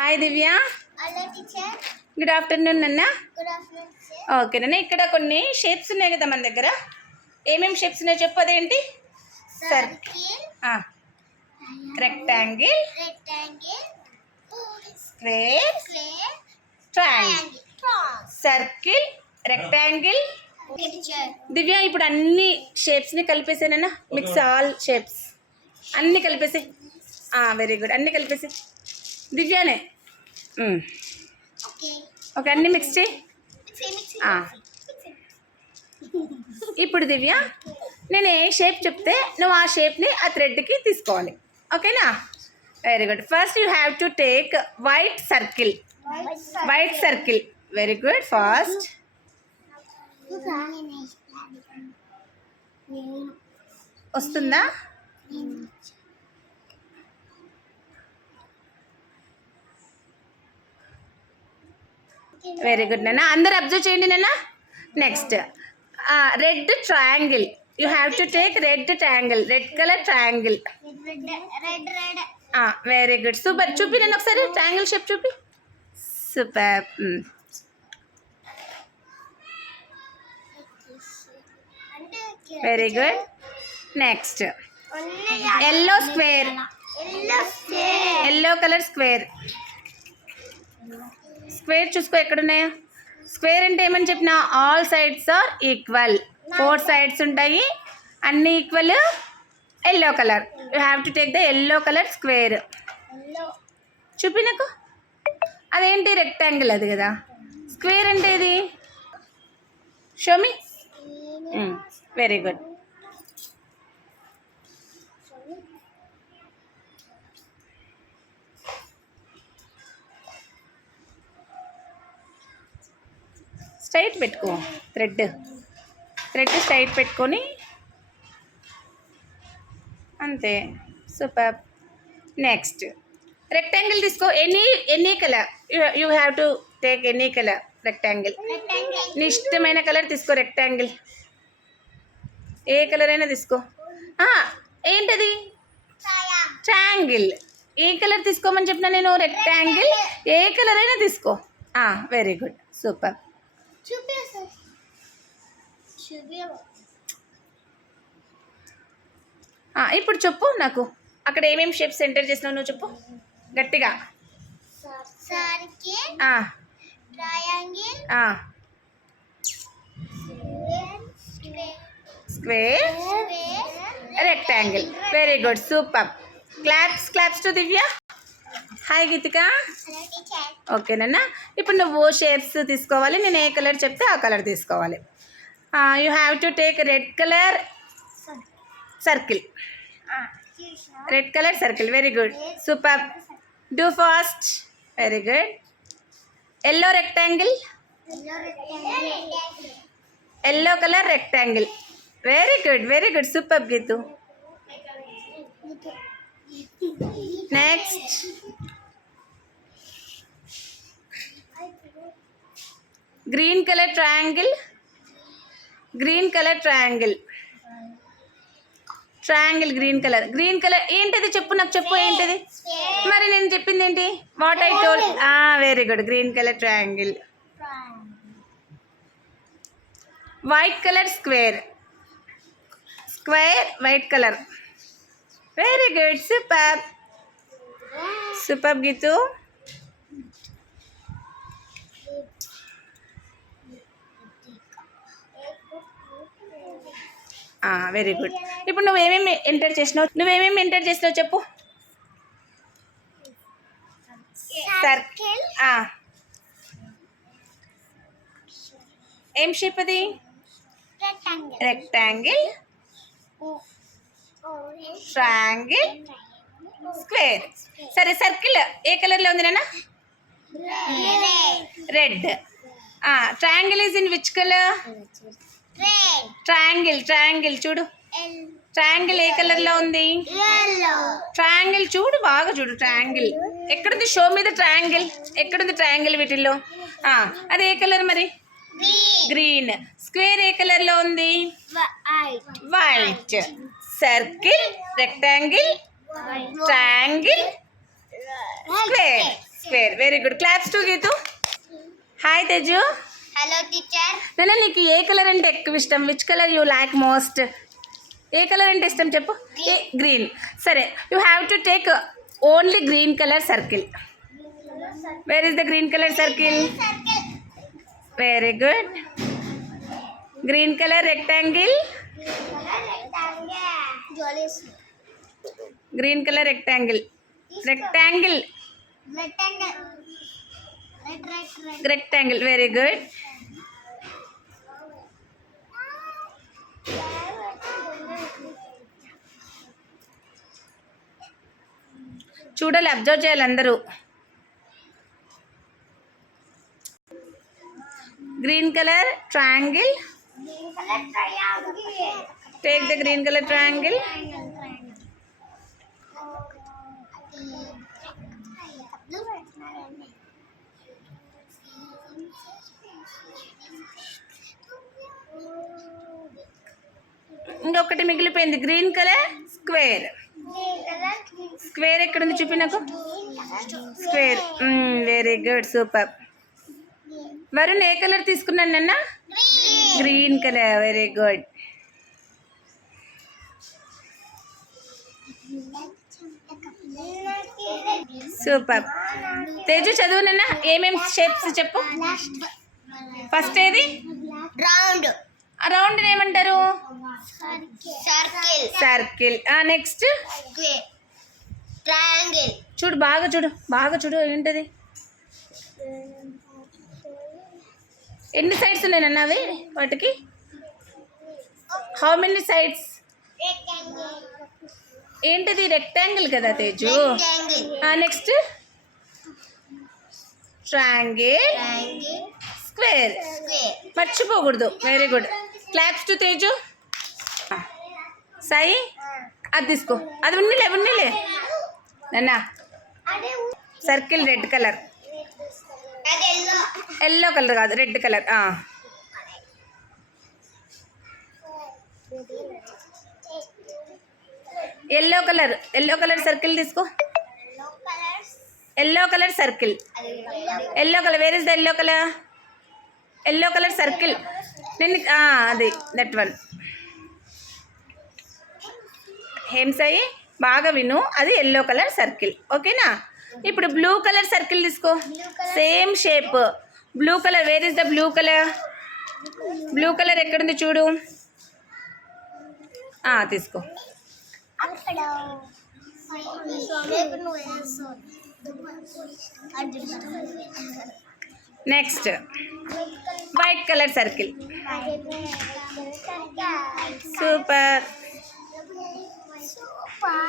హాయ్ Divya. Hello teacher. Good afternoon అన్న. Good afternoon sir. Okay నాన్న, ఇక్కడ కొన్ని షేప్స్ ఉన్నాయి కదా మన దగ్గర. ఏమేమి షేప్స్ ఉన్నాయో చెప్పు. అదేంటి? Circle, rectangle, square, triangle. Circle, rectangle. Divya, ఇప్పుడు అన్ని షేప్స్ని కలిపేసానన్నా. మిక్స్ ఆల్ షేప్స్ అన్నీ కలిపేసి. వెరీ గుడ్, అన్నీ కలిపేసి. దివ్యానే ఓకే, అన్నీ మిక్స్ చేయి. ఇప్పుడు దివ్య, నేను ఏ షేప్ చెప్తే నువ్వు ఆ షేప్ని ఆ థ్రెడ్కి తీసుకోవాలి. ఓకేనా? Very good. First you have to take white circle. White circle. Very good. Fast. వస్తుందా? వెరీ గుడ్ నాన్న. అందరు అబ్జర్వ్ చేయండి నాన్న. Next red triangle. You have to take red triangle. Red colour triangle. Very good, super. చూపి నేను ఒకసారి triangle shape చూపి. Super. Very good. Next yellow square. Yellow colour square. Square చూసుకో ఎక్కడున్నాయో. స్క్వేర్ అంటే ఏమని చెప్పినా, all sides are equal. 4 sides ఉంటాయి, అన్నీ equal. Yellow colour. You have to take the yellow colour square. చూపి నాకు. అదేంటి? రెక్టాంగిల్ అది కదా. స్క్వేర్ అంటే ఇది. షోమి. Very good. స్ట్రైట్ పెట్టుకో. థ్రెడ్ స్ట్రైట్ పెట్టుకొని అంతే. సూపర్. నెక్స్ట్ రెక్టాంగిల్ తీసుకో. Any colour. You have to take any colour. Rectangle. నీ ఇష్టమైన కలర్ తీసుకో. రెక్టాంగిల్ ఏ కలర్ అయినా తీసుకో. ఏంటది? ట్రయాంగిల్. ఏ కలర్ తీసుకోమని చెప్పినా నేను? రెక్టాంగిల్. ఏ కలర్ అయినా తీసుకో. Very good, super. ఇప్పుడు చెప్పు నాకు. అక్కడ ఏమేమి షేప్స్ ఎంటర్ చేసినావు నువ్వు చెప్పు గట్టిగా. Square, rectangle. Very good, super. Claps to Divya. Hi Geetika. ఓకేనన్నా. ఇప్పుడు నువ్వు షేప్స్ తీసుకోవాలి. నేను ఏ కలర్ చెప్తే ఆ కలర్ తీసుకోవాలి. You have to take red colour circle. Red colour circle. Very good, super. Do fast. Very good. Yellow rectangle. Yellow colour rectangle. Very good, super Geethu. Next green colour triangle. Green colour ఏంటిది చెప్పు నాకు. చెప్పు ఏంటిది? మరి నేను చెప్పింది ఏంటి? What I told. Very good, green colour triangle. White colour square. White colour. Very good, super Geethu. Very good. ఇప్పుడు నువ్వేమేమి ఎంటర్ చేసినావు చెప్పు. సర్కిల్. ఏం షేప్ అది? Rectangle, triangle, square. సరే, సర్కిల్ ఏ కలర్లో ఉంది నాన్న? Red. Triangle is in which colour? Triangle చూడు. ట్రయాంగిల్ ఏ కలర్లో ఉంది? ట్రయాంగిల్ చూడు, బాగా చూడు. ట్రయాంగిల్ ఎక్కడుంది? షో మీద ట్రయాంగిల్ ఎక్కడుంది? ట్రయాంగిల్ వీటిల్లో. అది ఏ కలర్ మరి? గ్రీన్. స్క్వేర్ ఏ కలర్లో ఉంది? White. Circle, rectangle, triangle, square. Square. Very good. Claps to Geethu. Hi Teju. Hello teacher. నాన్న నీకు ఏ కలర్ అంటే ఎక్కువ ఇష్టం? Which colour you like most? ఏ కలర్ అంటే ఇష్టం చెప్పు. ఏ గ్రీన్. సరే, you have to take only green colour circle. Where is the green colour circle? Circle. Very good. Green colour rectangle. Rectangle. Jollies. Green colour rectangle. Rectangle. Rectangle. Right. Rectangle. Very good. చూడాలి, observe చేయాలి అందరూ. Green colour triangle. Green color triangle. Take the green colour triangle. ఇంకొకటి మిగిలిపోయింది, green colour square. Square ఎక్కడుంది చూపి నాకు. Square. Very good, super. Varun ఏ colour తీసుకున్నాను నాన్న? Green colour. Very good. Super. Teju చదువు నాన్న. ఏమేం షేప్స్ చెప్పు. ఫస్ట్ ఏది? Round. ఆ రౌండ్ ఏమంటారు? Circle. Circle. Next Square. Triangle. చూడు, బాగా చూడు, బాగా చూడు. ఏంటది? ఎన్ని సైడ్స్ ఉన్నాయి నాన్న అవి వాటికి? How many sides? Rectangle. ఏంటిది? రెక్టాంగిల్ కదా Teju. Rectangle. Next triangle, Triangle. Square. Square. మర్చిపోకూడదు. Very good. Claps to Teju. సాయి అది తీసుకో. అది ఉన్నిలే నాన్న. Circle red colour. అది yellow. ఎల్లో కలర్ కాదు, red colour. Yellow colour circle తీసుకో. Yellow colors. Yellow colour circle. Yellow colour. Wear is the yellow colour? Yellow colour circle. నేను అది దట్ వన్. ఏం సాయి, బాగా విను. అది ఎల్లో కలర్ సర్కిల్. ఓకేనా? ఇప్పుడు బ్లూ కలర్ సర్కిల్ తీసుకో. Same shape. Blue colour. Wear is the blue colour? Blue colour ఎక్కడుంది చూడు. తీసుకో. అక్కడ next white colour circle. Super. Super.